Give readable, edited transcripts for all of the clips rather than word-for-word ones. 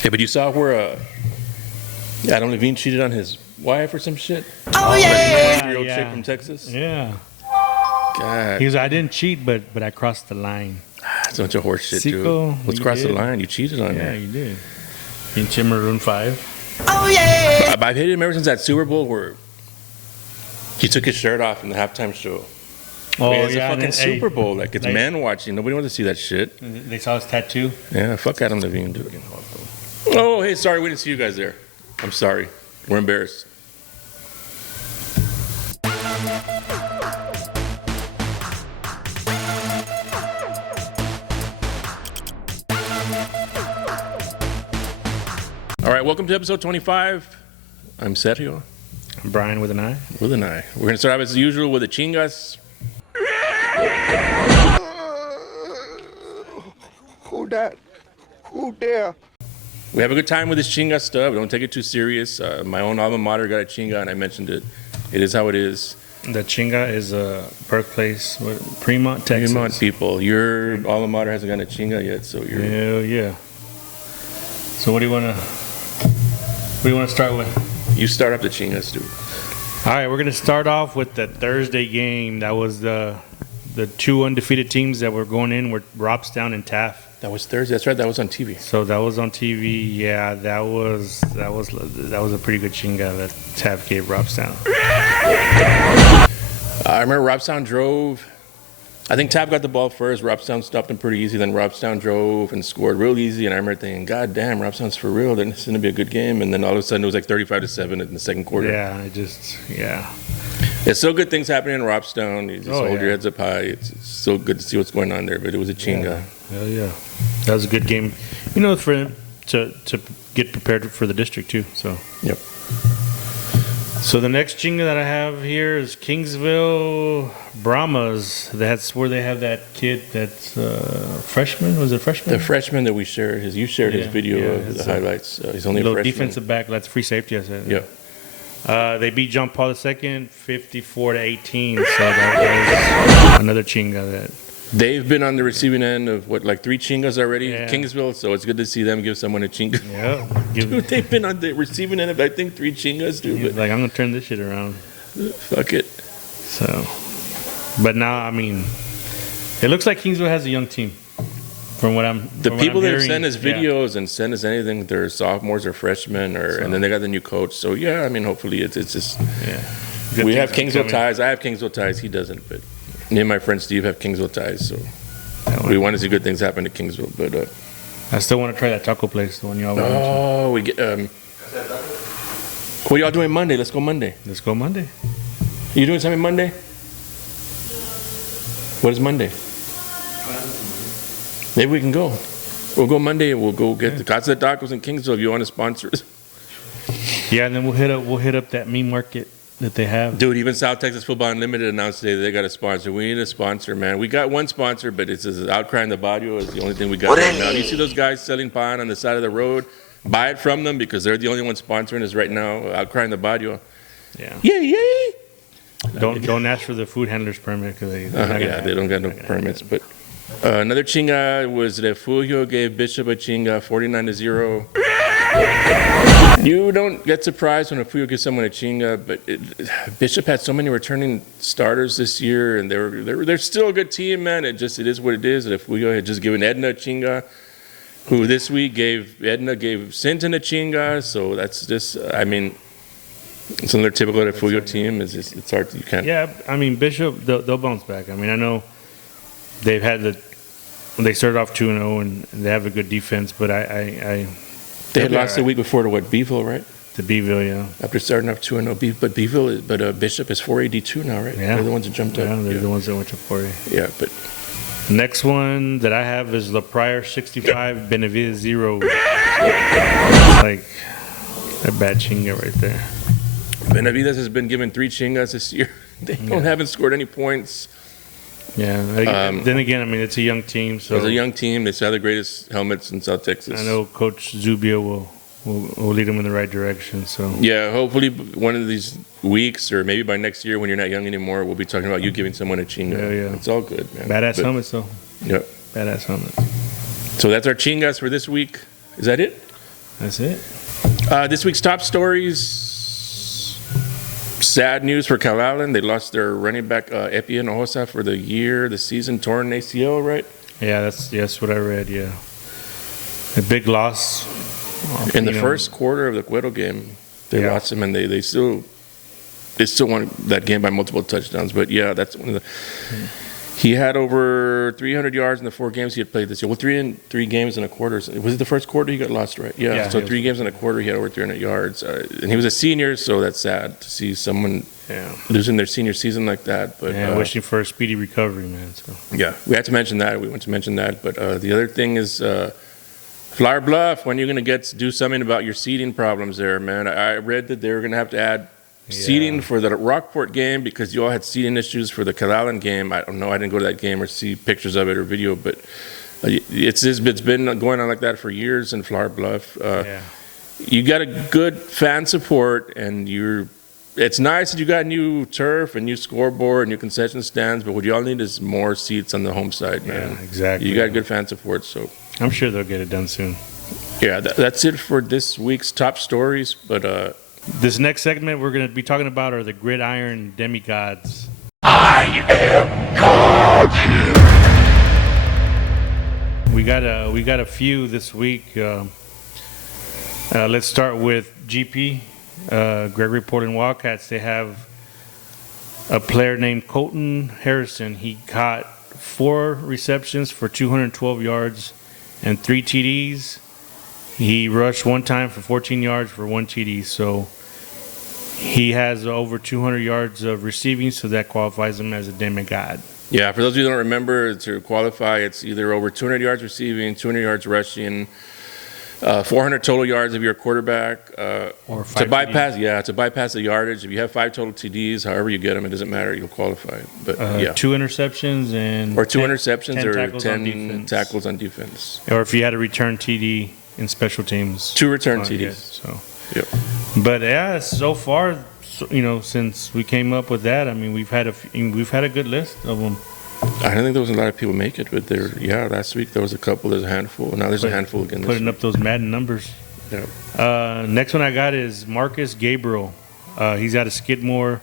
Hey, but you saw where Adam Levine cheated on his wife or some shit? Oh, yeah. 23-year-old chick from Texas? Yeah. God. He was, I didn't cheat, but I crossed the line. That's a bunch of horse shit, Sicko, dude. What's you crossed the did. line? You cheated on Yeah, her. you did. In Maroon 5. Oh, yeah. I've hated him ever since that Super Bowl where he took his shirt off in the halftime show. Oh, it's yeah. a fucking Super Bowl. Like, it's man watching. Nobody wants to see that shit. They saw his tattoo. Yeah, fuck Adam Levine, dude. Oh, hey, sorry, we didn't see you guys there. I'm sorry. We're embarrassed. All right, welcome to episode 25. I'm Sergio. I'm Brian with an I. With an I. We're going to start off as usual with the chingas. Who that? Who there? We have a good time with this chinga stuff. We don't take it too serious. My own alma mater got a chinga, and I mentioned it. It is how it is. The chinga is a birthplace, Fremont, Texas. Fremont people. Your alma mater hasn't gotten a chinga yet, so you're... Hell yeah. So what do you want to start with? You start up the chingas, dude. All right, we're going to start off with the Thursday game. That was the two undefeated teams that were going in were Robstown and Taft. That was Thursday. That's right. That was on TV. So that was on TV. Yeah, that was a pretty good chinga that Taft gave Robstown. I remember Robstown drove. I think Taft got the ball first. Robstown stopped him pretty easy. Then Robstown drove and scored real easy. And I remember thinking, God damn, Robstown's for real. Then it's going to be a good game. And then all of a sudden it was like 35-7 in the second quarter. Yeah, It's still good things happening in Robstown. You just hold your heads up high. It's still good to see what's going on there. But it was a chinga. Yeah. Hell yeah. That was a good game. You know, for him to get prepared for the district too. So. Yep. So the next chinga that I have here is Kingsville Brahmas. That's where they have that kid that's freshman. Was it freshman? The freshman that we shared. You shared his video of the highlights. He's only a freshman. Defensive back. That's free safety, I said. Yeah. They beat John Paul II 54-18. So that was another chinga that. They've been on the receiving end of, like 3 chingas already, Yeah. Kingsville, so it's good to see them give someone a chinga. Yeah. Dude, they've been on the receiving end of, I think, 3 chingas, dude. But like, I'm going to turn this shit around. Fuck it. So, but now, I mean, it looks like Kingsville has a young team. From what I'm The people that have hearing, sent us videos and sent us anything, they're sophomores or freshmen, and then they got the new coach. So, yeah, I mean, hopefully it's just... Yeah. We have Kingsville ties. I have Kingsville ties. He doesn't, but... Me and my friend Steve have Kingsville ties, so we want to see good things happen to Kingsville. But I still want to try that taco place, the one y'all went to. Oh, we get. What are y'all doing Monday? Let's go Monday. Let's go Monday. You doing something Monday? What is Monday? Maybe we can go. We'll go Monday and we'll go get the Casa de Tacos in Kingsville if you want to sponsor us. Yeah, and then we'll hit up that meat market that they have. Dude, even South Texas Football Unlimited announced today that they got a sponsor. We need a sponsor, man. We got one sponsor, but it's Outcry in the Barrio is the only thing we got right now. You see those guys selling pan on the side of the road? Buy it from them because they're the only ones sponsoring us right now. Outcry in the Barrio. Yeah. Yay! Don't ask for the food handler's permit because they don't got no permits. But another chinga was Refugio gave Bishop a chinga, 49-0. You don't get surprised when Refugio gives someone a chinga, but Bishop had so many returning starters this year, and they're still a good team, man. It is what it is. Refugio had just given Edna a chinga, who this week gave Sinton a chinga. So that's just, I mean, it's another typical Refugio team. It's hard. You can't. Yeah, I mean Bishop, they'll bounce back. I mean, I know they've had they started off 2-0 and they have a good defense, but They had lost the week before to Beeville, right? To Beeville, yeah. After starting off 2-0, but Bishop is 482 now, right? Yeah. They're the ones that jumped up. Yeah, they're the ones that went to 40. Yeah, but next one that I have is La Pryor 65, Benavides 0. It's like a bad chinga right there. Benavides has been given 3 chingas this year. They haven't scored any points. Yeah. Then again, I mean, it's a young team. So it's a young team. They have the greatest helmets in South Texas. I know Coach Zubia will lead them in the right direction. So yeah, hopefully one of these weeks or maybe by next year when you're not young anymore, we'll be talking about you giving someone a chinga. Yeah. It's all good, man. Badass helmets, though. Yep. Badass helmets. So that's our chingas for this week. Is that it? That's it. This week's top stories. Sad news for Calallen. They lost their running back, Epien Ojosa, for the season, torn ACL, right? Yeah, that's what I read, yeah. A big loss. In the first quarter of the Cuero game, they lost him, and they still won that game by multiple touchdowns. But, yeah, that's one of the... He had over 300 yards in the 4 games he had played this year. Well, three games and a quarter. Was it the first quarter he got lost, right? Yeah. So 3 games and a quarter, he had over 300 yards. And he was a senior, so that's sad to see someone losing their senior season like that. But wishing for a speedy recovery, man. So. Yeah, we had to mention that. We want to mention that. But the other thing is Flower Bluff, when you're going to do something about your seating problems there, man. I read that they were going to have to add seating for the Rockport game because you all had seating issues for the Calallen game. I don't know. I didn't go to that game or see pictures of it or video, but it's been going on like that for years in Flower Bluff. You got a good fan support, and it's nice that you got new turf and new scoreboard and new concession stands, but what you all need is more seats on the home side, man. Yeah, exactly. You got good fan support, so I'm sure they'll get it done soon. Yeah, that's it for this week's top stories, but this next segment we're going to be talking about are the Gridiron Demigods. I am God. We got a few this week. Let's start with GP, Gregory Portland Wildcats. They have a player named Colton Harrison. He caught 4 receptions for 212 yards and 3 TDs. He rushed 1 time for 14 yards for 1 TD. So he has over 200 yards of receiving, so that qualifies him as a demigod. Yeah, for those of you who don't remember, to qualify, it's either over 200 yards receiving, 200 yards rushing, 400 total yards of your quarterback. Or to bypass the yardage. If you have 5 total TDs, however you get them, it doesn't matter. You'll qualify. But 2 interceptions and 10 tackles on defense. Or if you had a return TD in special teams. 2 return TDs. So. Yep. But so far, since we came up with that, I mean, we've had a good list of them. I don't think there was a lot of people make it, but last week there was a couple. There's a handful. Now there's a handful again. Putting up those Madden numbers. Yeah. Next one I got is Marcus Gabriel. He's out of Skidmore,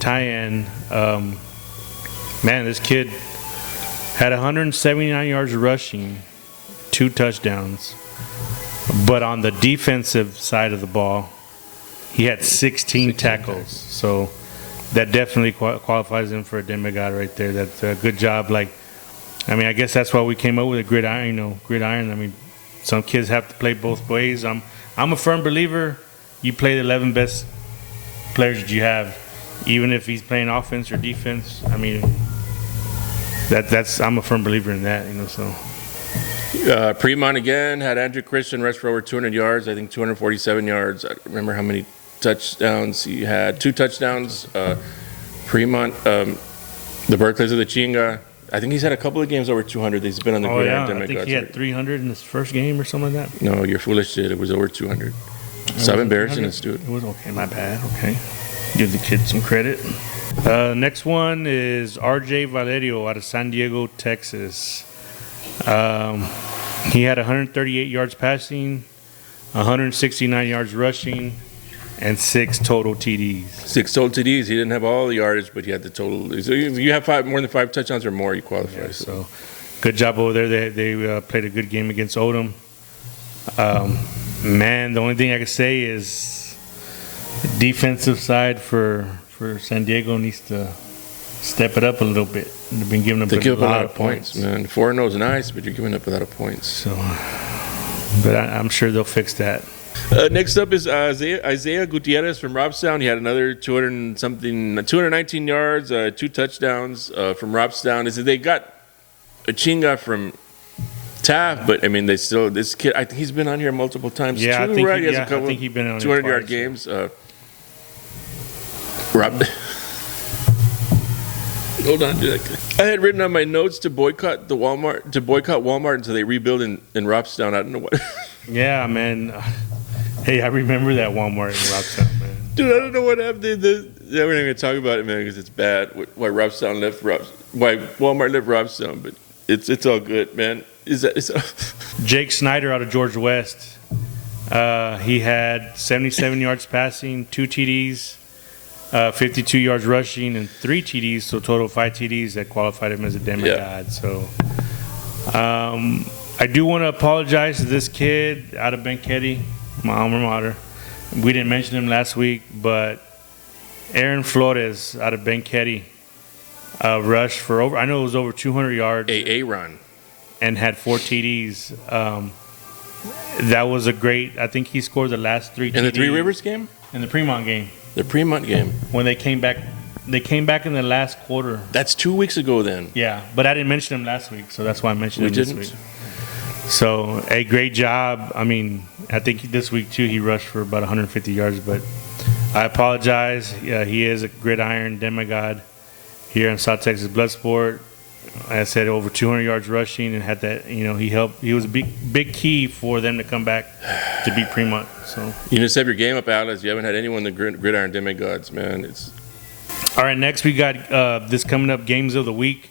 tie-in. Man, this kid had 179 yards rushing, 2 touchdowns. But on the defensive side of the ball, he had 16 tackles. So that definitely qualifies him for a demigod right there. That's a good job. I guess that's why we came up with a gridiron. Gridiron. I mean, some kids have to play both ways. I'm a firm believer. You play the 11 best players that you have, even if he's playing offense or defense. I mean, I'm a firm believer in that. So. Fremont again had Andrew Christian rush for over 200 yards. I think 247 yards. I don't remember how many touchdowns he had. 2 touchdowns. Fremont, the birthplace of the chinga. I think he's had a couple of games over 200. He's been on the Gridiron Demigods. I think he had 300 in his first game or something like that. No, you're foolish, shit. It was over 200. Stop embarrassing us, dude. It was okay. My bad. Okay. Give the kid some credit. Next one is RJ Valerio out of San Diego, Texas. He had 138 yards passing, 169 yards rushing, and 6 total TDs. 6 total TDs. He didn't have all the yardage, but he had the total. So if you have more than 5 touchdowns or more, you qualify. Yeah, so good job over there. They played a good game against Odom. Man, the only thing I can say is the defensive side for San Diego needs to step it up a little bit. They've been giving up a lot of points, man. 4-0 is nice, but you're giving up a lot of points. So, but I'm sure they'll fix that. Next up is Isaiah Gutierrez from Robstown. He had another 219 yards, 2 touchdowns from Robstown. They got a chinga from Taft, but I mean, this kid, I think he's been on here multiple times. Yeah, too, I think, right? I think he's been on 200-yard games. Rob. Hold on, dude. I had written on my notes to boycott Walmart until they rebuild in Robstown. I don't know what. Yeah, man. Hey, I remember that Walmart in Robstown, man. Dude, I don't know what happened. We're not going to talk about it, man, because it's bad. Why Walmart left Robstown, but it's all good, man. Jake Snyder out of George West. He had 77 yards passing, 2 TDs, 52 yards rushing, and 3 TDs, so total 5 TDs that qualified him as a demigod. Yeah. So I do want to apologize to this kid out of Benketti, my alma mater. We didn't mention him last week, but Aaron Flores out of Benketti rushed for over, I know it was over 200 yards. A run. And had 4 TDs. That was a great, I think he scored the last 3 TDs. In the Three Rivers game? In the Fremont game. The Fremont game. When they came back in the last quarter. That's 2 weeks ago then. Yeah, but I didn't mention him last week, so that's why I mentioned him didn't. this week. So, a great job. I mean, I think this week, too, he rushed for about 150 yards, but I apologize. Yeah, he is a Gridiron Demigod here in South Texas Bloodsport. I said over 200 yards rushing and had that, he was a big key for them to come back to beat Fremont. So You just have your game up, Alice. You haven't had anyone in the Gridiron Demigods, man. It's all right, next we got this coming up, Games of the Week.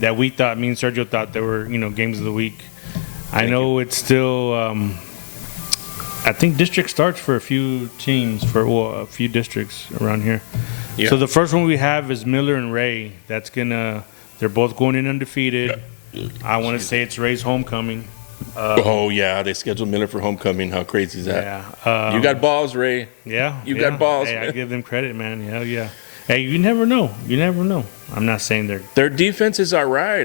That we thought, me and Sergio thought there were, Games of the Week. I know it's still, I think district starts for a few teams, a few districts around here. Yeah. So the first one we have is Miller and Ray. They're both going in undefeated. I want to say it's Ray's homecoming. they scheduled Miller for homecoming. How crazy is that? Yeah. You got balls, Ray. Yeah. You got balls. Hey, I man. give them credit, man. Hell yeah. Hey, you never know. I'm not saying they're. Their defense is all right.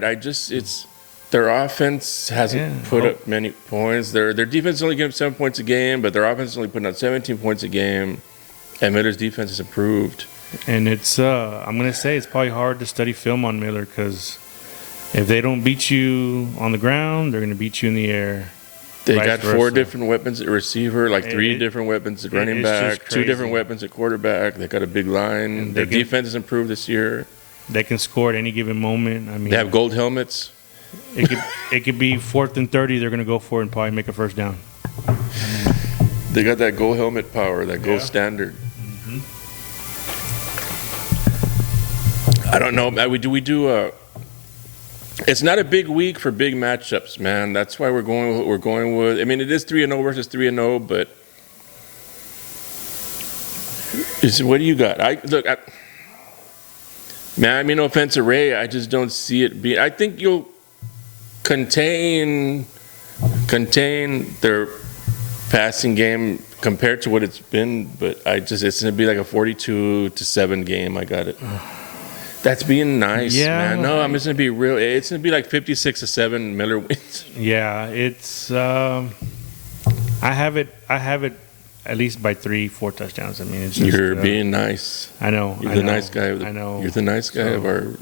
Their offense hasn't put up many points. Their defense is only getting 7 points a game, but their offense is only putting up 17 points a game. And Miller's defense has improved. And it's, I'm going to say it's probably hard to study film on Miller because if they don't beat you on the ground, they're going to beat you in the air. They Vice got versa. 4 different weapons at receiver, like 3 different weapons at running it's back, just 2 different crazy. weapons at quarterback. They got a big line. And Their they can- defense has improved this year. They can score at any given moment. I mean, They have gold helmets. it could be 4th and 30. They're going to go for it and probably make a first down. They got that gold helmet power, that gold Yeah. standard. I don't know. It's not a big week for big matchups, man. That's why we're going with what we're going with. I mean, it is 3-0 versus 3-0, but what do you got? Man, I mean, no offense to Ray, I just don't see it being. I think you'll contain their passing game compared to what it's been, but it's going to be like a 42-7 game. I got it. That's being nice, man. No, I'm just going to be real. It's going to be like 56-7 Miller wins. Yeah, it's. I have it at least by 3-4 touchdowns. I mean, it's just, You're being nice. I know. You're the nice guy. I know. You're the nice guy of our.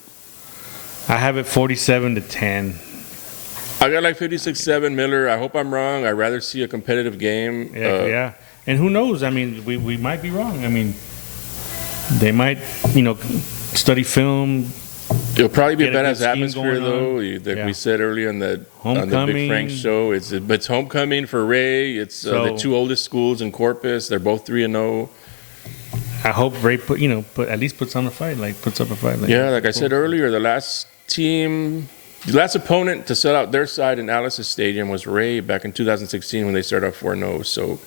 I have it 47-10. I got like 56-7 Miller. I hope I'm wrong. I'd rather see a competitive game. Yeah. And who knows? I mean, we might be wrong. I mean, they might, study film. It'll probably be a Get a good badass scheme atmosphere, going though. on. Like we said earlier on the Big Frank show, it's homecoming for Ray. It's the 2 oldest schools in Corpus. They're both 3-0. I hope Ray at least puts on a fight, puts up a fight. Like I said earlier, the last opponent to sell out their side in Alice's Stadium was Ray back in 2016 when they started off 4-0. So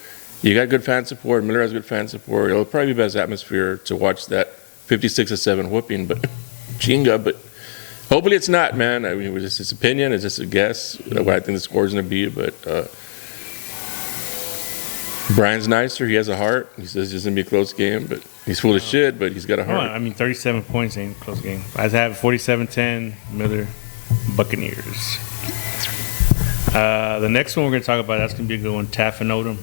you got good fan support. Miller has good fan support. It'll probably be the best atmosphere to watch that 56-7 whooping, but chinga. But hopefully it's not, man. I mean, it's just his opinion. It's just a guess what I think the score's going to be. But Brian's nicer. He has a heart. He says it's going to be a close game, but he's full of shit, but he's got a heart. I mean, 37 points ain't a close game. I have 47-10 Miller Buccaneers. The next one we're going to talk about, that's going to be a good one, Taft and Odom.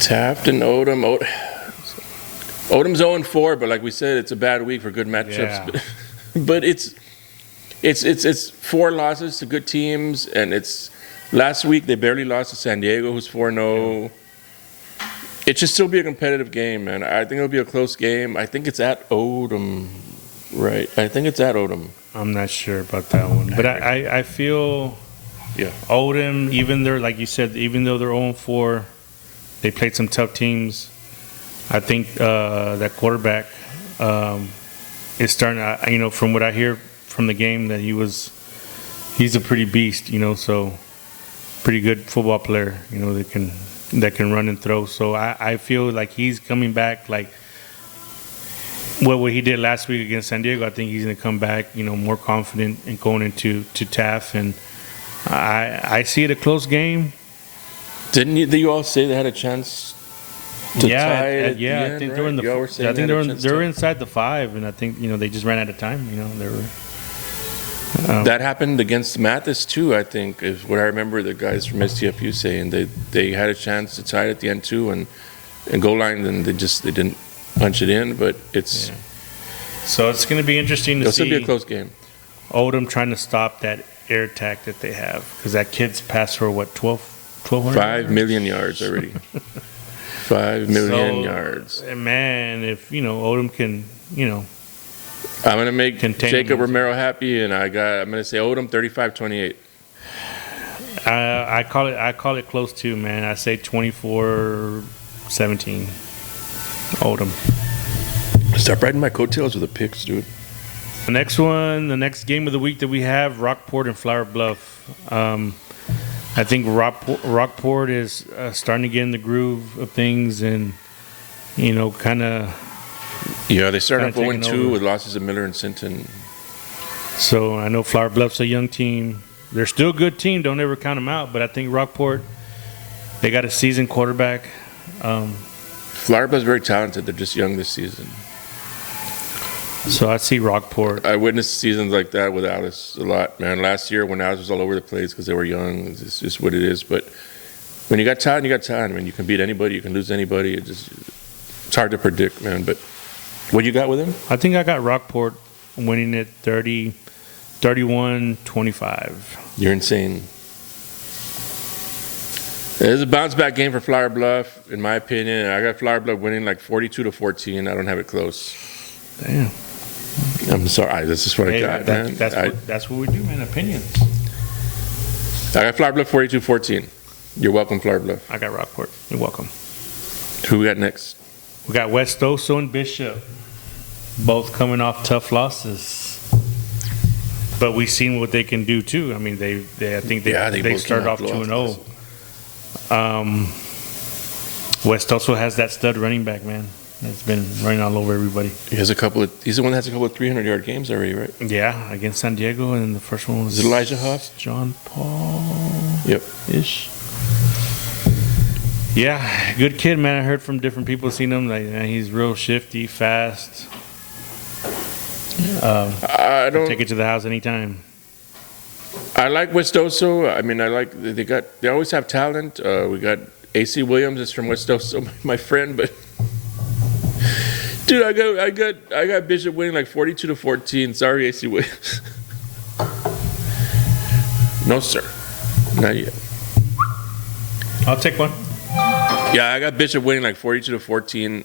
Taft and Odom. Odom's 0-4, but like we said, it's a bad week for good matchups. Yeah. But it's 4 losses to good teams, and it's last week they barely lost to San Diego, who's 4-0. It should still be a competitive game, man. I think it'll be a close game. I think it's at Odom, right? I think it's at Odom. I'm not sure about that one, but I feel Odom, even though, like you said, even though they're 0-4, they played some tough teams. I think that quarterback is starting to, from what I hear from the game, that he was he's a pretty beast, so pretty good football player, that can run and throw. So I feel like he's coming back like what he did last week against San Diego. I think he's going to come back, more confident and going into TAF. And I see it a close game. Didn't you all say they had a chance to tie it at the end, I think right? they were in Y'all were saying I think they had a chance they were to- inside the 5, and I think they just ran out of time. They were. That happened against Mathis too, I think, is what I remember the guys from STFU saying. They had a chance to tie it at the end too, and goal line, and they didn't punch it in. But it's So it's going to be interesting to it'll still see be a close game. Odom trying to stop that air attack that they have, because that kid's passed for what 1,200 5 million yards already. 5 million So, yards. Man, if Odom can, I'm gonna make Contain Jacob him. Romero happy, and I'm gonna say Odom 35-28. I call it close too, man. I say 24-17. Odom. Stop riding my coattails with the picks, dude. The next game of the week that we have, Rockport and Flower Bluff. I think Rockport is starting to get in the groove of things, and kind of. Yeah, they started off Kinda taking 0-2 over. with losses to Miller and Sinton. So I know Flower Bluff's a young team. They're still a good team. Don't ever count them out. But I think Rockport, they got a seasoned quarterback. Flower Bluff's very talented. They're just young this season. So I see Rockport. I witnessed seasons like that with Alice a lot, man. Last year when Alice was all over the place because they were young, it's just what it is. But when you got talent, you got talent. I mean, you can beat anybody, you can lose anybody. It's hard to predict, man. But what you got with him? I think I got Rockport winning it 31-25. You're insane. It's a bounce back game for Flower Bluff, in my opinion. I got Flower Bluff winning like 42-14. I don't have it close. Damn. I'm sorry. This is what I got, man. That's what we do, man. Opinions. I got Flower Bluff 42-14. You're welcome, Flower Bluff. I got Rockport. You're welcome. Who we got next? We got West Oso and Bishop, both coming off tough losses. But we've seen what they can do too. I mean, I think they both started came off out 2-0. West also has that stud running back, man. That's been running all over everybody. He's the one that has a couple of 300-yard games already, right? Yeah, against San Diego, and the first one was Is it Elijah Huff? John Paul. Yep. Ish. Yeah, good kid, man. I heard from different people seen him. Like, man, he's real shifty, fast. I don't. Take it to the house anytime. I like West Oso. I mean, they always have talent. We got AC Williams is from West Oso, my friend, but dude, I got Bishop winning like 42-14. Sorry, AC Williams. No, sir, not yet. I'll take one. Yeah, I got Bishop winning like 42-14.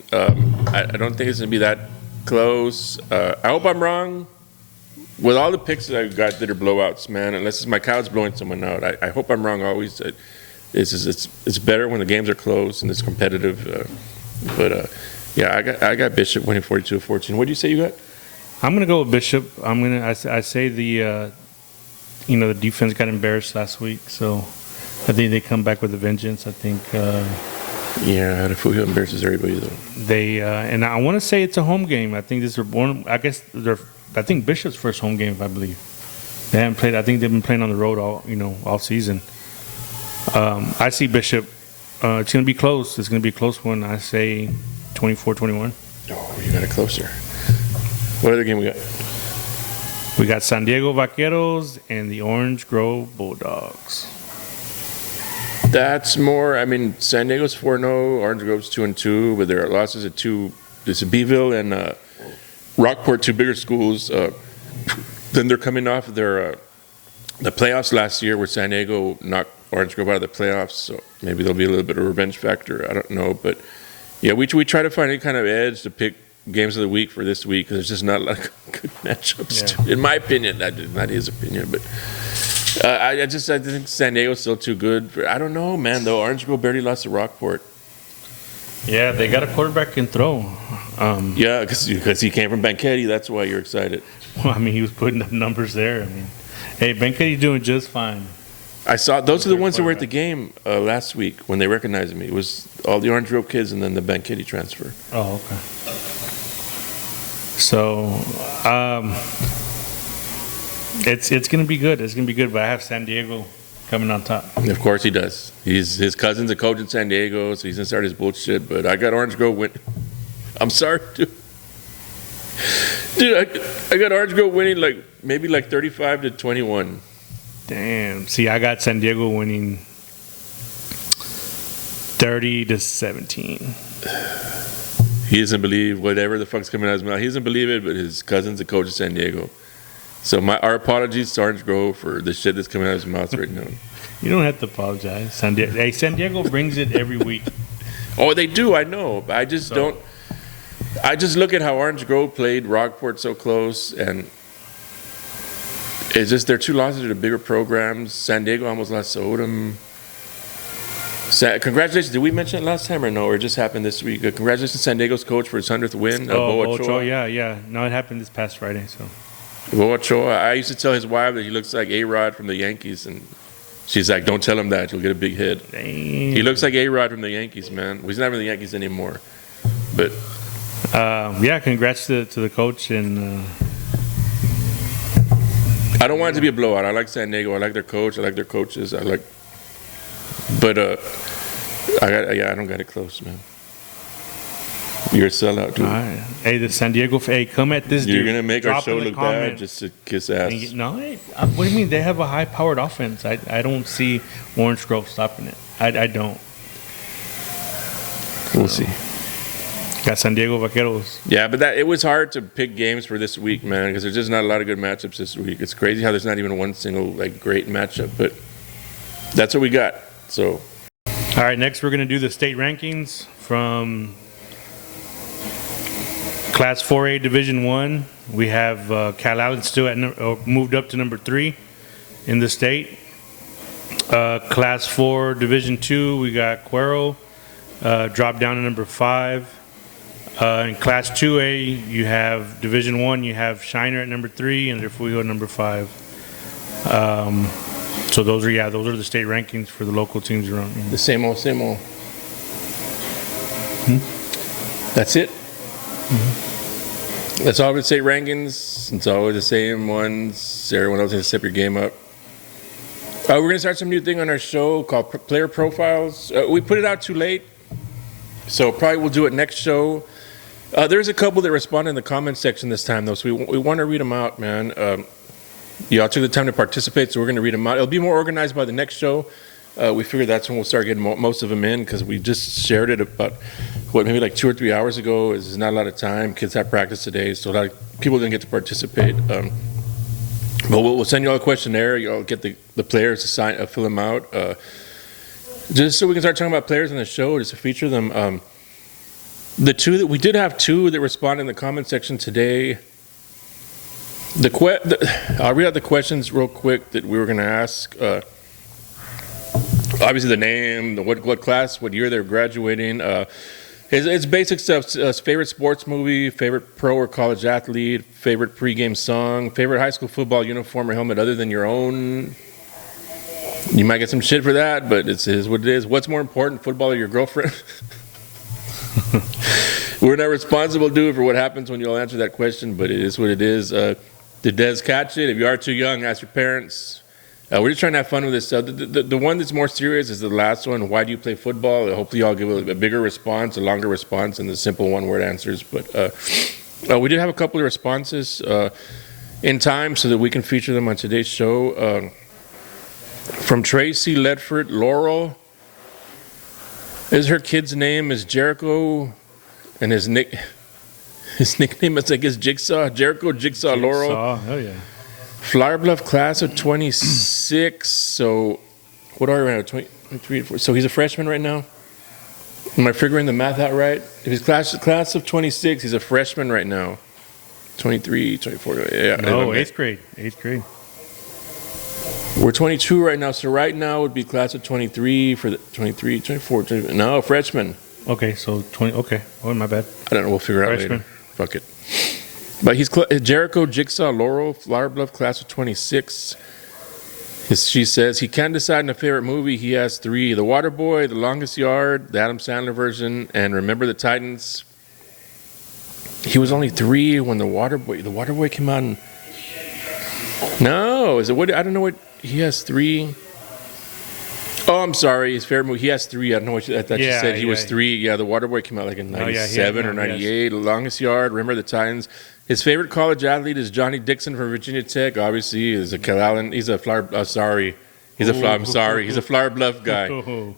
I don't think it's gonna be that close. I hope I'm wrong. With all the picks that I got that are blowouts, man, unless it's my Cow's blowing someone out, I hope I'm wrong always. It's better when the games are close and it's competitive. Yeah, I got Bishop winning 42-14. What do you say you got? I'm gonna go with Bishop. I say the defense got embarrassed last week, so I think they come back with a vengeance. I think Yeah, the Fuhio embarrasses everybody though. they and I want to say it's a home game. I think this is one. I think Bishop's first home game, if I believe. They haven't played. I think they've been playing on the road all season. I see Bishop. It's going to be close. It's going to be a close one. I say 24-21. Oh, you got it closer. What other game we got? We got San Diego Vaqueros and the Orange Grove Bulldogs. That's more. I mean, San Diego's 4-0, Orange Grove's 2-2, but there are losses at two. There's a Beeville and Rockport, two bigger schools. Then they're coming off the playoffs last year, where San Diego knocked Orange Grove out of the playoffs. So maybe there'll be a little bit of revenge factor. I don't know, but yeah, we try to find any kind of edge to pick games of the week for this week because there's just not a lot of good matchups. Yeah. In my opinion, not his opinion, but. I think San Diego's still too good. I don't know, man, though. Orange Grove barely lost to Rockport. Yeah, they got a quarterback can throw. Yeah, because he came from Banquetti. That's why you're excited. Well, I mean, he was putting up numbers there. I mean, Hey, Benketti's doing just fine. I saw those are the ones that were at the game last week when they recognized me. It was all the Orange Grove kids and then the Benketty transfer. Oh, okay. So, it's gonna be good. It's gonna be good. But I have San Diego coming on top. Of course he does. His cousin's a coach in San Diego, so he's gonna start his bullshit. But I got Orange Grove win. I'm sorry, dude. Dude, I got Orange Grove winning maybe 35-21. Damn. See, I got San Diego winning 30-17. He doesn't believe whatever the fuck's coming out of his mouth. He doesn't believe it, but his cousin's a coach in San Diego. So our apologies to Orange Grove for the shit that's coming out of his mouth right now. You don't have to apologize. San Diego brings it every week. Oh, they do, I know. But I just don't. I just look at how Orange Grove played Rockport so close, and it's just their two losses to the bigger programs. San Diego almost lost to Odom. Congratulations. Did we mention it last time or no? Or it just happened this week? Congratulations to San Diego's coach for his 100th win. Bo Ochoa, yeah. No, it happened this past Friday. So Bo Ochoa. I used to tell his wife that he looks like A-Rod from the Yankees, and she's like, don't tell him that. You'll get a big hit. Damn. He looks like A-Rod from the Yankees, man. Well, he's not in the Yankees anymore. But yeah, congrats to the coach. And I don't want it to be a blowout. I like San Diego. I like their coach. I like their coaches. But I don't got it close, man. You're a sellout, dude. all right. Hey, the San Diego. Hey, come at this dude. You're gonna make our Drop show in the look comment. bad just to kiss ass. No, what do you mean? They have a high-powered offense. I don't see Orange Grove stopping it. I don't. We'll see. Got San Diego Vaqueros. Yeah, but it was hard to pick games for this week, man, because there's just not a lot of good matchups this week. It's crazy how there's not even one single great matchup, but that's what we got. So, All right, next we're going to do the state rankings from Class 4A Division 1. We have Calallen still moved up to number 3 in the state. Class 4 Division 2, we got Cuero dropped down to number 5. In Class 2A, you have Division 1, you have Shiner at number 3 and Refugo at number 5. So those are the state rankings for the local teams around. the same old. That's it. That's all the state rankings. It's always the same ones. Everyone else has to step your game up. We're going to start some new thing on our show called Player Profiles. We put it out too late, so probably we'll do it next show. There's a couple that responded in the comment section this time, though, so we want to read them out, man. Y'all took the time to participate, so we're going to read them out. It'll be more organized by the next show. We figured that's when we'll start getting most of them in, because we just shared it about, maybe 2 or 3 hours ago. There's not a lot of time. Kids have practice today, so a lot of people didn't get to participate. But we'll send you all a questionnaire. You'll get the players to fill them out. Just so we can start talking about players on the show, just to feature them. We did have 2 that responded in the comment section today. I'll read out the questions real quick that we were going to ask. Obviously, the name, what class, what year they're graduating. It's basic stuff. Favorite sports movie, favorite pro or college athlete, favorite pregame song, favorite high school football uniform or helmet other than your own. You might get some shit for that, but it is what it is. What's more important, football or your girlfriend? We're not responsible, dude, for what happens when you all answer that question, but it is what it is. Did Des catch it? If you are too young, ask your parents. We're just trying to have fun with this stuff. The one that's more serious is the last one. Why do you play football? Hopefully y'all give a bigger response, a longer response than the simple one-word answers. But we did have a couple of responses in time so that we can feature them on today's show. From Tracy Ledford, Laurel. Her kid's name is Jericho, and his nickname is, I guess, Jigsaw. Jericho, Jigsaw, Laurel. Oh yeah. Flower Bluff class of 26. So, what are we right now? 23, 24. So he's a freshman right now. Am I figuring the math out right? If he's class of 26, he's a freshman right now. 23, 24. Yeah. No, eighth grade. We're 22 right now. So right now would be class of 23 for the 23, 24. 25. No, freshman. Okay, so 20. Okay, oh my bad. I don't know. We'll figure it out Freshman. later. Fuck it. But he's Jericho, Jigsaw, Laurel, Flower Bluff, class of 26. She says he can't decide on a favorite movie. He has 3: The Waterboy, The Longest Yard, the Adam Sandler version, and Remember the Titans. He was only 3 when The Waterboy came out. No, is it what? I don't know what. He has 3. Oh, I'm sorry. His favorite movie. He has 3. I don't know what. I thought you said he was 3. Yeah, The Waterboy came out like in 97 or 98. The Longest Yard, Remember the Titans. His favorite college athlete is Johnny Dixon from Virginia Tech. Obviously, he's a Calallen. He's a Flower. I'm sorry. He's a Flower Bluff guy.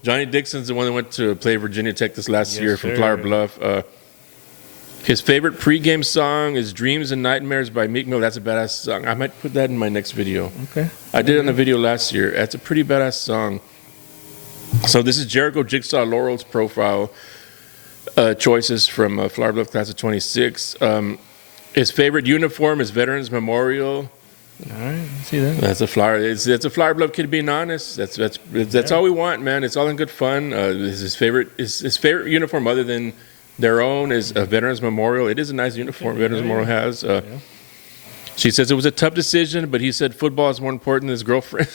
Johnny Dixon's the one that went to play Virginia Tech this last year from Flower Bluff. His favorite pregame song is "Dreams and Nightmares" by Meek Mill. That's a badass song. I might put that in my next video. Okay. I did it in a video last year. That's a pretty badass song. So this is Jericho Jigsaw Laurel's profile choices from Flower Bluff class of 26. His favorite uniform is Veterans Memorial. All right, see that. That's a Flower Bluff kid being honest. That's all we want, man. It's all in good fun. His favorite uniform other than their own is a Veterans Memorial. It is a nice uniform Veterans Memorial has. She says it was a tough decision, but he said football is more important than his girlfriend.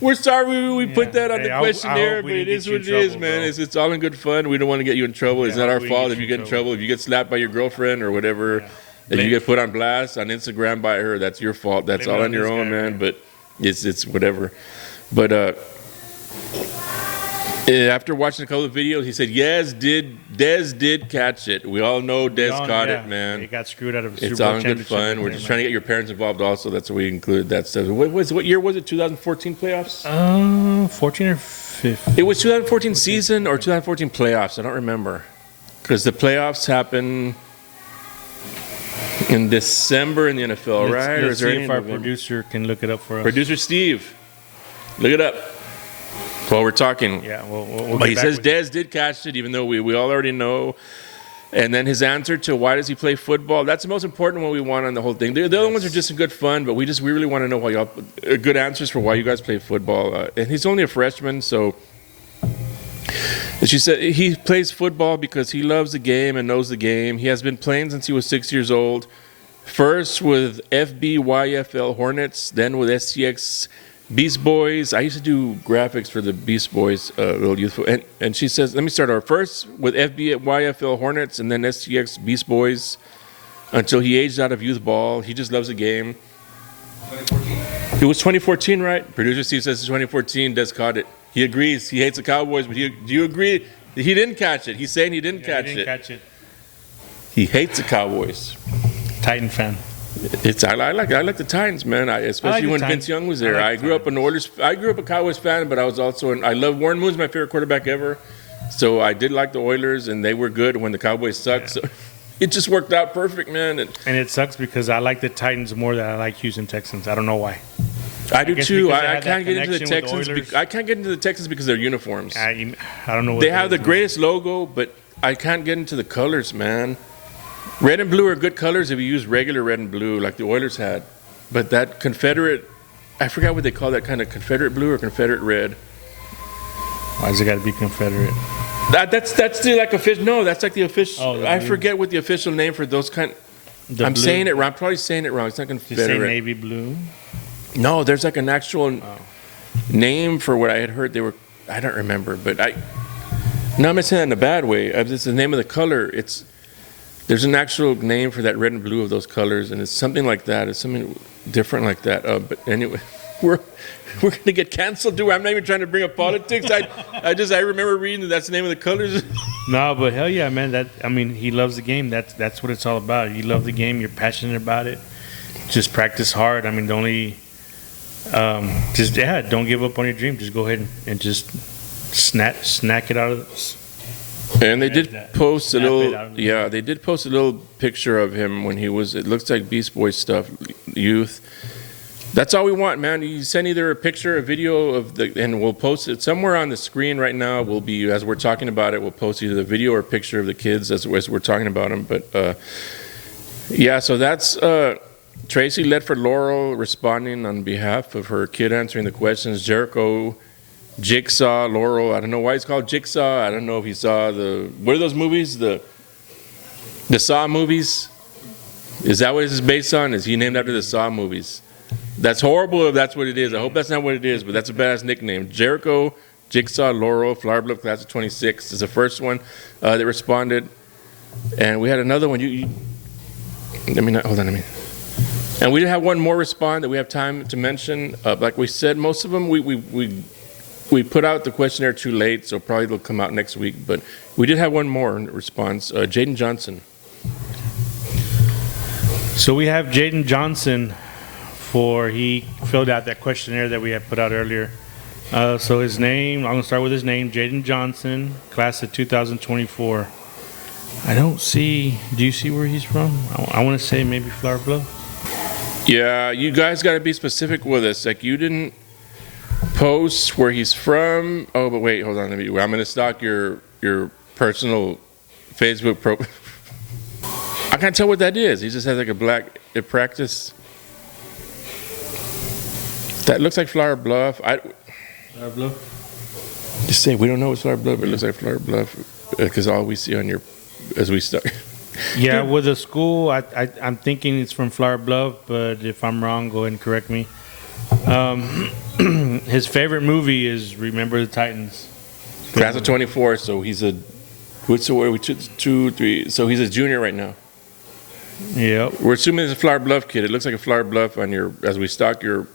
We're sorry we put that on the questionnaire, but it is what it is, man. It's all in good fun. We don't want to get you in trouble. It's not our fault if you get in trouble. If you get slapped by your girlfriend or whatever, if you get put on blast on Instagram by her, that's your fault. That's all on your own, man. But it's whatever. But after watching a couple of videos, he said, yes, Dez did catch it. We all know Dez caught it, man. He got screwed out of a Super Bowl It's all in good championship fun. We're just trying to get your parents involved also. That's why we included that stuff. What year was it? 2014 playoffs? 14 or 15. It was 2014 season or 2014 playoffs. I don't remember. Because the playoffs happen in December in the NFL, right? Let's see if our producer can look it up for us. Producer Steve, look it up. While we're talking. Yeah, we'll but he says Dez did catch it, even though we all already know. And then his answer to why does he play football? That's the most important one we want on the whole thing. The other ones are just good fun, but we really want to know why y'all good answers for why you guys play football. And he's only a freshman, so she said he plays football because he loves the game and knows the game. He has been playing since he was 6 years old. First with FBYFL Hornets, then with SCX Beast Boys. I used to do graphics for the Beast Boys, little youthful. And she says, let me start over. First with FBYFL Hornets and then STX Beast Boys until he aged out of youth ball. He just loves the game. 2014. It was 2014, right? Producer Steve says it's 2014. Des caught it. He agrees. He hates the Cowboys, but do you agree that he didn't catch it? He's saying he didn't catch it. He hates the Cowboys. Titan fan. I like the Titans, man. Especially when Vince Young was there. I grew up an Oilers. I grew up a Cowboys fan, but I was also I love Warren Moon's my favorite quarterback ever. So I did like the Oilers, and they were good when the Cowboys sucked. So it just worked out perfect, man. And it sucks because I like the Titans more than I like Houston Texans. I don't know why. I do too. I can't get into the Texans. I can't get into the Texans because of their uniforms. I don't know. They have the greatest logo, but I can't get into the colors, man. Red and blue are good colors if you use regular red and blue like the Oilers had. But that Confederate, I forgot what they call that kind of Confederate blue or Confederate red. Why's it got to be Confederate? That's the like official. No, that's like the official. I forget what the official name for those kind. I'm blue. Saying it wrong. I'm probably saying it wrong. It's not Confederate. Did you say navy blue? No, there's like an actual name for what I had heard. They were. I don't remember, but no, I'm not saying that in a bad way. It's the name of the color. There's an actual name for that red and blue of those colors, and it's something like that. It's something different like that. But anyway, we're going to get canceled, dude. I'm not even trying to bring up politics. I remember reading that's the name of the colors. No, but hell yeah, man. He loves the game. That's what it's all about. You love the game. You're passionate about it. Just practice hard. I mean, the only don't give up on your dream. Just go ahead and just snack it out of. And they did post a little picture of him when he was, it looks like Beast Boy stuff, youth. That's all we want, man. You send either a picture, a video and we'll post it somewhere on the screen right now. We'll be, as we're talking about it, we'll post either the video or a picture of the kids as we're talking about them. But so that's Tracy Ledford Laurel responding on behalf of her kid, answering the questions. Jericho Jigsaw, Laurel, I don't know why he's called Jigsaw. I don't know if he saw what are those movies? The Saw movies? Is that what this is based on? Is he named after the Saw movies? That's horrible if that's what it is. I hope that's not what it is, but that's a badass nickname. Jericho, Jigsaw, Laurel, Flower Bluff, Class of 26 is the first one that responded. And we had another one. Hold on. And we did have one more respond that we have time to mention. Like we said, most of them we put out the questionnaire too late, so probably it'll come out next week. But we did have one more response. Jaden Johnson. So we have Jaden Johnson he filled out that questionnaire that we had put out earlier. So his name, I'm going to start with his name, Jaden Johnson, class of 2024. I don't see, do you see where he's from? I want to say maybe Flower Bluff. Yeah, you guys got to be specific with us. Like, you didn't post where he's from. Oh, but wait, hold on. I'm going to stalk your personal Facebook profile. I can't tell what that is. He just has like a black practice. That looks like Flower Bluff. Flower Bluff? Just say we don't know what's Flower Bluff, but it looks like Flower Bluff because all we see on your as we start. Yeah, with the school, I'm thinking it's from Flower Bluff, but if I'm wrong, go ahead and correct me. His favorite movie is Remember the Titans. Class of 24, so he's a what's the word? 2, 3. So he's a junior right now. Yep. We're assuming it's a Flower Bluff kid. It looks like a Flower Bluff on your as we stalk your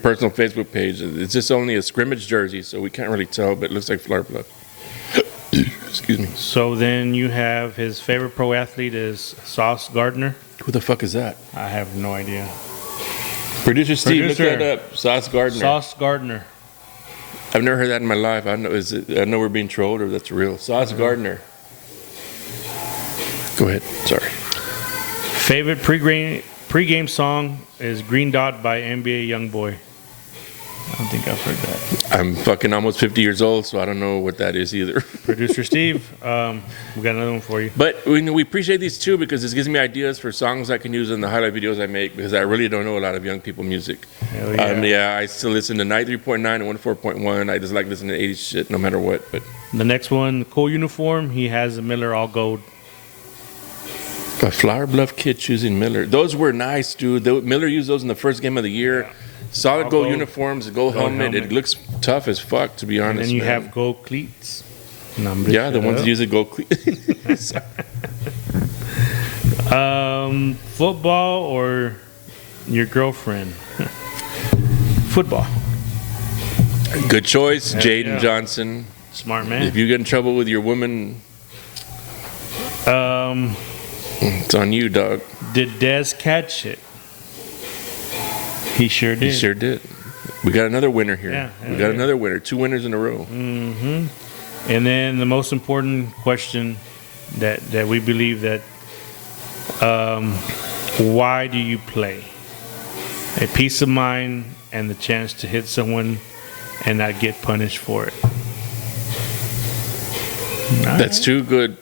personal Facebook page. It's just only a scrimmage jersey, so we can't really tell, but it looks like Flower Bluff. Excuse me. So then you have his favorite pro athlete is Sauce Gardner. Who the fuck is that? I have no idea. Producer Steve, look that up. Sauce Gardner. Sauce Gardner. I've never heard that in my life. I know we're being trolled or that's real. Sauce Gardner. Go ahead. Sorry. Favorite pregame song is Green Dot by NBA Youngboy. I don't think I've heard that. I'm fucking almost 50 years old, so I don't know what that is either. Producer Steve, we got another one for you. But we appreciate these too because this gives me ideas for songs I can use in the highlight videos I make because I really don't know a lot of young people music. Hell yeah. I still listen to 93.9 and 104.1. I just like listening to 80s shit no matter what. But the next one, the cool uniform, he has a Miller All Gold. a Flower Bluff kid choosing Miller. Those were nice, dude. Miller used those in the first game of the year. Yeah. Solid gold uniforms, a gold helmet. It looks tough as fuck, to be honest. And then you have gold cleats. Yeah, the ones that use the gold cleats. Football or your girlfriend? Football. Good choice, Jaden Johnson. Smart man. If you get in trouble with your woman, it's on you, dog. Did Dez catch it? He sure did. He sure did. We got another winner here. Yeah, we got another winner. 2 winners in a row. Mm-hmm. And then the most important question that we believe that why do you play? A peace of mind and the chance to hit someone and not get punished for it. That's too good.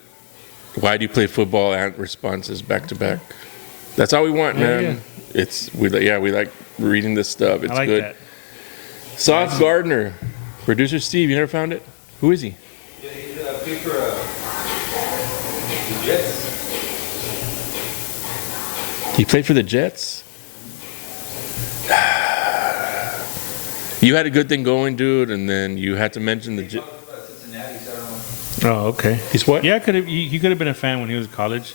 Why do you play football and responses back to back? That's all we want, man. Yeah. We like reading this stuff. It's good. That. Sauce Gardner, producer Steve. You never found it? Who is he? Yeah, he played for the Jets. He played for the Jets. You had a good thing going, dude, and then you had to mention the Jets. Oh, okay. He's what? Yeah, he could have been a fan when he was in college.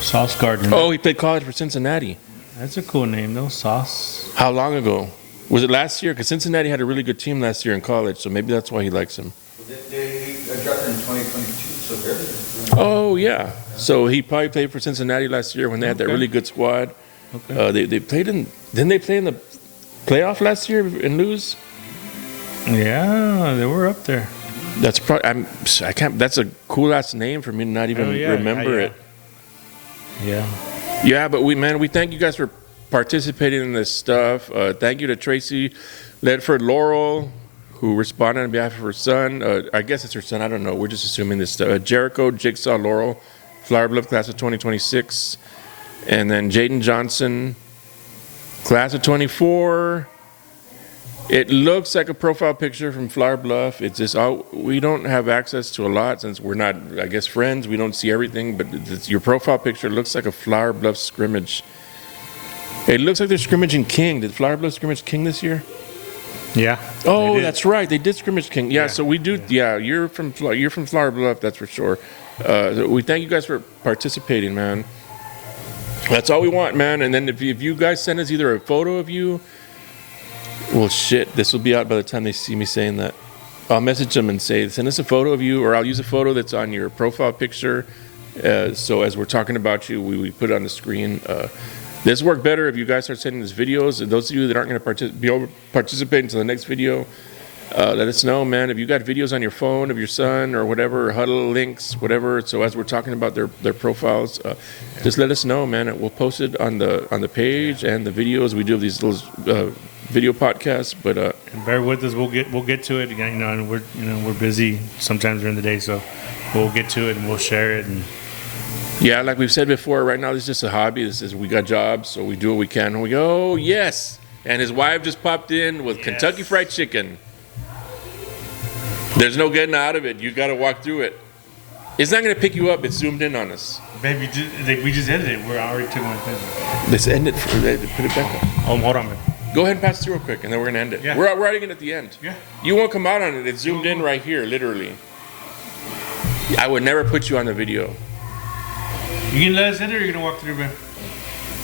Sauce Gardner. Oh, he played college for Cincinnati. That's a cool name, though. Sauce. How long ago? Was it last year? Because Cincinnati had a really good team last year in college, so maybe that's why he likes him. They drafted in 2022, so very. Oh, yeah. So he probably played for Cincinnati last year when they had that really good squad. Okay. They played in. Didn't they play in the playoff last year and lose? Yeah, they were up there. That's probably. I can't. That's a cool ass name for me to not even remember it. Yeah. Yeah, but we thank you guys for participating in this stuff. Thank you to Tracy Ledford Laurel, who responded on behalf of her son. I guess it's her son. I don't know. We're just assuming this stuff. Jericho, Jigsaw, Laurel, Flower Bluff, class of 2026. And then Jaden Johnson, class of 24. It looks like a profile picture from Flower Bluff. It's just we don't have access to a lot since we're not, I guess, friends. We don't see everything, but your profile picture looks like a Flower Bluff scrimmage. It looks like they're scrimmaging King. Did Flower Bluff scrimmage King this year? Yeah. Oh, that's right. They did scrimmage King. Yeah, so we do. Yeah, you're from Flower Bluff, that's for sure. We thank you guys for participating, man. That's all we want, man. And then if you guys send us either a photo of you, well, shit, this will be out by the time they see me saying that. I'll message them and say, send us a photo of you, or I'll use a photo that's on your profile picture. So as we're talking about you, we put it on the screen. This work better if you guys start sending us videos. And those of you that aren't going to be able to participate until the next video, let us know, man. If you got videos on your phone of your son or whatever, huddle links, whatever. So as we're talking about their profiles, just let us know, man. We'll post it on the page and the videos. We do have these little video podcasts, but and bear with us. We'll get to it again. And we're busy sometimes during the day, so we'll get to it and we'll share it. And yeah, like we've said before, right now this is just a hobby. This is we got jobs, so we do what we can. And we go, oh, yes. And his wife just popped in with Kentucky Fried Chicken. There's no getting out of it. You got to walk through it. It's not going to pick you up. It's zoomed in on us. Baby, we just ended it. We're already 2 minutes in. Let's end it. Put it back up. Hold on, man. Go ahead and pass through real quick, and then we're going to end it. Yeah. We're already at the end. Yeah. You won't come out on it. It's zoomed in right here, literally. I would never put you on the video. You gonna let us end it, or you gonna walk through, man?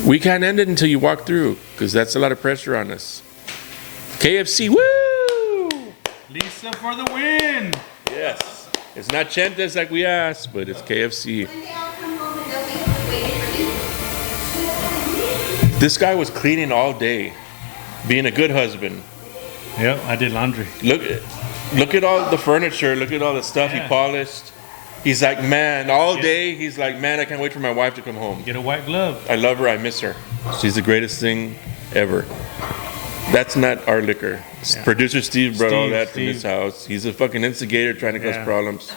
We can't end it until you walk through, because that's a lot of pressure on us. KFC, woo! Lisa for the win! Yes. It's not Chentes like we asked, but it's KFC. When they all come home and they'll be waiting for you. This guy was cleaning all day, being a good husband. Yep, I did laundry. Look at all the furniture. Look at all the stuff he polished. He's like, man, all day, he's like, man, I can't wait for my wife to come home. Get a white glove. I love her. I miss her. She's the greatest thing ever. That's not our liquor. Yeah. Producer Steve brought all that from his house. He's a fucking instigator trying to cause problems.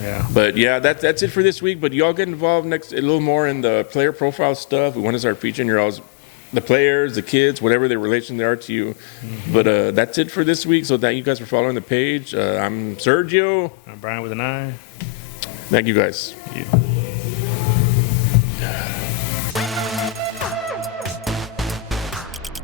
Yeah. But yeah, that's it for this week. But y'all get involved a little more in the player profile stuff. We want to start featuring your all's the players, the kids, whatever their relation they are to you. Mm-hmm. But that's it for this week. So thank you guys for following the page. I'm Sergio. I'm Brian with an I. Thank you guys. Yeah.